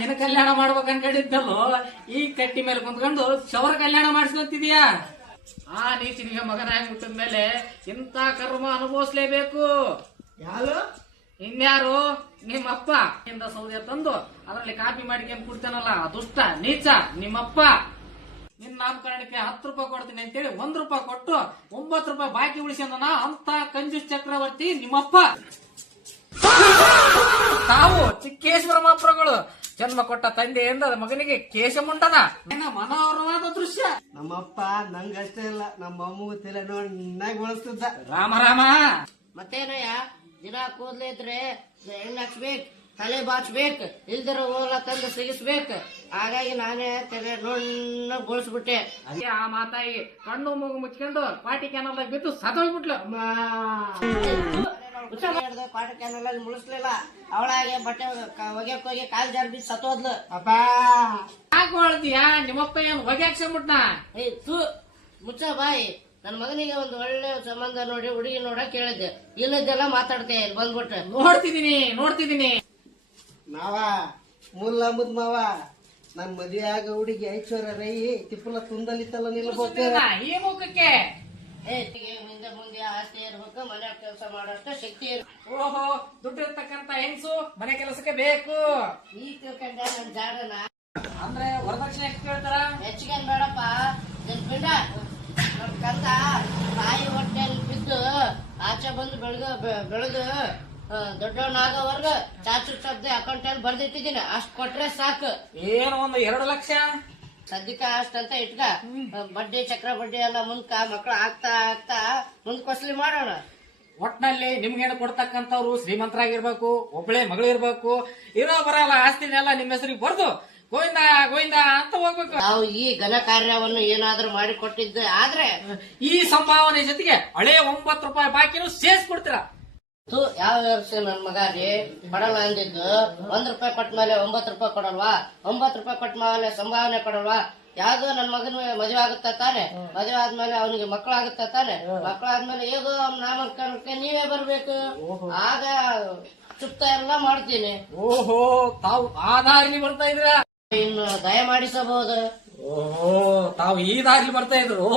ನಿನ್ನ ಕಲ್ಯಾಣ ಮಾಡ್ಬೇಕು ಅನ್ಕೊಂಡಿದ್ದಲ್ಲೋ ಈ ಕಟ್ಟಿ ಮೇಲೆ ಕುಂತ್ಕೊಂಡು ಶವರ ಕಲ್ಯಾಣ ಮಾಡಿಸ್ಕೊಂತಿದ್ಯಾ. ಆ ನೀಚನಿಗೆ ಮಗನಾಗಿ ಹುಟ್ಟಿದ ಮೇಲೆ ಇಂಥ ಕರ್ಮ ಅನುಭವಿಸ್ಲೇಬೇಕು. ಯಾರು? ಇನ್ಯಾರು? ನಿಮ್ಮಪ್ಪ ಇಂದ ಸೌದೆ ತಂದು ಅದರಲ್ಲಿ ಕಾಪಿ ಮಾಡಿಕೊಂಡು ಕುಡ್ತಾನಲ್ಲ ದುಷ್ಟ ನೀಚ ನಿಮ್ಮಪ್ಪ. ನಿನ್ನ ನಾಮಕರಣಕ್ಕೆ 10 ರೂಪಾಯಿ ಕೊಡ್ತೀನಿ ಅಂತೇಳಿ 1 ರೂಪಾಯಿ ಕೊಟ್ಟು 9 ರೂಪಾಯಿ ಬಾಕಿ ಉಳಿಸ್ಕೊಂಡನ ಅಂತ ಕಂಜೂಸ್ ಚಕ್ರವರ್ತಿ ನಿಮ್ಮಪ್ಪ. ತಾವು ಚಿಕ್ಕೇಶ್ವರ ಮಹಾಪ್ರಭುಗಳು ಜನ್ಮ ಕೊಟ್ಟ ತಂದೆಯಿಂದ ಮಗನಿಗೆ ಕೇಶ ಮುಂಡನ ಮನೋಹರವಾದ ದೃಶ್ಯ. ನಮ್ಮಪ್ಪ ನಂಗಷ್ಟೇ ಇಲ್ಲ, ನಮ್ಮ ಅಮ್ಮಗೂ ತಲೆ ನೋಡಿ ಬಳಸ್ತಿದ್ದ. ರಾಮ ರಾಮ. ಮತ್ತೇನಯ್ಯ, ದಿನ ಕೂದ್ಲೆ ಇದ್ರೆ ಎಣ್ಣೆ ಹಚ್ಬೇಕ್, ತಲೆ ಬಾಚ್ಬೇಕ್, ಇಲ್ದಿರೋ ಓಲ ತಂದು ಸಿಗಿಸ್ಬೇಕ್. ಹಾಗಾಗಿ ನಾನೇ ತಲೆ ನೋಡ್ ಗೋಳಿಸ್ಬಿಟ್ಟೆ. ಆ ಮಾತಾಯಿ ಕಣ್ಣು ಮೂಗು ಮುಚ್ಕೊಂಡು ಪಾಟಿ ಕ್ಯಾನಲ್ ಬಿದ್ದು ಸತ್ತೋಗ್ಬಿಟ್ಲು. ಪಾಠ ಕ್ಯಾನಲ್ಲಿ ಮುಳಿಸ್ಲಿಲ್ಲ, ಅವಳಾಗೆ ಬಟ್ಟೆ ಒಗ್ಯಕ್ ಹೋಗಿ ಕಾಲ್ ಜಾರ್ ಬಿದ್ದು ಸತ್ತೋದ್ಲು. ಅಪ್ಪ ಯಾಕೆ ಹೊಳ್ತೀಯ? ನಿಮ್ಮಪ್ಪ ಏನ್ ಹೊಗ್ಯಾಕ್ಸಂಬಿಟ್ನ? ಮುಚ್ಚ ಬಾಯಿ. ನನ್ ಮಗನಿಗೆ ಒಂದು ಒಳ್ಳೆ ಸಂಬಂಧ ನೋಡಿ ಹುಡುಗಿ ನೋಡಕ್ ಕೇಳಿದ್ದೆ, ಇಲ್ಲದೆಲ್ಲ ಮಾತಾಡ್ತೆ ಇಲ್ಲಿ ಬಂದ್ಬಿಟ್ಟು. ನೋಡ್ತಿದೀನಿ. ಮಾವ ಮುಲ್ಲ ಮುದ್ ಮಾವ, ನನ್ ಮದುವೆ ಆಗ ಹುಡುಗಿ ಐಶ್ವರ್ಯ ರೈ ತಿಪ್ಪಲ ತುಂದಲಿತ್ತಲ್ಲ ನಿಲ್ಬೇಕು. ಈ ಮುಖಕ್ಕೆ ಮುಂದೆ ಮುಂದೆ ಆಸ್ತಿ ಇರ್ಬೇಕು, ಮನೆ ಕೆಲಸ ಮಾಡೋಷ್ಟು ಶಕ್ತಿ ಇರ್ಬೇಕು. ಓಹೋ, ದುಡ್ಡು ಇರ್ತಕ್ಕಂತ ಹೆಂಗ್ಸು ಮನೆ ಕೆಲಸಕ್ಕೆ ಬೇಕು. ಈ ತಿಳ್ಕೊಂಡ ನನ್ ಜಾಡನ ಅಂದ್ರೆ ವರದಕ್ಷಿಣೆ ಎಷ್ಟು ಕೇಳ್ತಾರ? ಹೆಚ್ಚಿಗೆ ಬೇಡಪ್ಪ. ನನ್ ಪಿಂಡ ನನ್ ಕಂದ ತಾಯಿ ಹೊಟ್ಟೆಯಲ್ಲಿ ಬಿದ್ದು ಆಚೆ ಬಂದು ಬೆಳೆದು ದೊಡ್ಡವನಾಗೋವರ್ಗ ಚಾಚು ಶಬ್ದ ಅಕೌಂಟ್ ಅಲ್ಲಿ ಬರ್ದಿಟ್ಟಿದ್ದೀನಿ. ಅಷ್ಟ್ ಕೊಟ್ರೆ ಸಾಕು. ಏನು ಒಂದು 2 ಲಕ್ಷ? ಸದ್ಯಕ್ಕ ಅಷ್ಟಂತ ಇಟ್ಕ. ಬಡ್ಡಿ ಚಕ್ರ ಬಡ್ಡಿ ಎಲ್ಲ ಮುಂದ್ಕ ಮಕ್ಳು ಆಗ್ತಾ ಆಗ್ತಾ ಮುಂದ್ಕೊಸ್ಲಿ ಮಾಡೋಣ. ಒಟ್ನಲ್ಲಿ ನಿಮ್ಗೇನು ಕೊಡ್ತಕ್ಕಂಥವ್ರು ಶ್ರೀಮಂತರಾಗಿರ್ಬೇಕು, ಒಬ್ಬಳೆ ಮಗಳು ಇರ್ಬೇಕು. ಇರೋ ಬರಲ್ಲ ಆಸ್ತಿನೆಲ್ಲ ನಿಮ್ಮ ಹೆಸರಿಗೆ ಬರ್ದು ಗೋವಿಂದ ಗೋವಿಂದ ಅಂತ ಹೋಗ್ಬೇಕು. ನಾವು ಈ ಘನ ಕಾರ್ಯವನ್ನು ಏನಾದ್ರೂ ಮಾಡಿ ಕೊಟ್ಟಿದ್ದೆ ಆದ್ರೆ ಈ ಸಂಭಾವನೆ ಜೊತೆಗೆ ಹಳೆ 9 ರೂಪಾಯಿ ಬಾಕಿನೂ ಸೇರಿಸ್ಕೊಡ್ತೀರಾ? ಯಾವ ವರ್ಷ ನನ್ ಮಗ ರೀ ಕೊಡಲ್ಲ ಅಂದಿದ್ದು. 1 ರೂಪಾಯಿ ಕೊಟ್ಟ ಮೇಲೆ 9 ರೂಪಾಯಿ ಕೊಡಲ್ವಾ? 9 ರೂಪಾಯಿ ಕೊಟ್ಟ ಮೇಲೆ ಸಂಭಾವನೆ ಕೊಡಲ್ವಾ? ಯಾವ್ದೋ ನನ್ ಮಗನ ಮದುವೆ ಆಗುತ್ತಾ ತಾನೆ, ಮದುವೆ ಆದ್ಮೇಲೆ ಅವನಿಗೆ ಮಕ್ಕಳಾಗುತ್ತಾ ತಾನೆ, ಮಕ್ಕಳಾದ್ಮೇಲೆ ಹೇಗೋ ಅವ್ನ ನಾಮಕರಣಕ್ಕೆ ನೀವೇ ಬರ್ಬೇಕು. ಆಗ ಚುಪ್ತ ಎಲ್ಲ ಮಾಡ್ತೀನಿ. ಓಹೋ, ತಾವು ಆ ದಾರಿಲಿ ಬರ್ತಾ ಇದ್ರ? ಇನ್ನು ದಯ ಮಾಡಿಸಬಹುದು. ಓಹೋ, ತಾವು ಈ ದಾರಿಲಿ ಬರ್ತಾ ಇದ್ರು.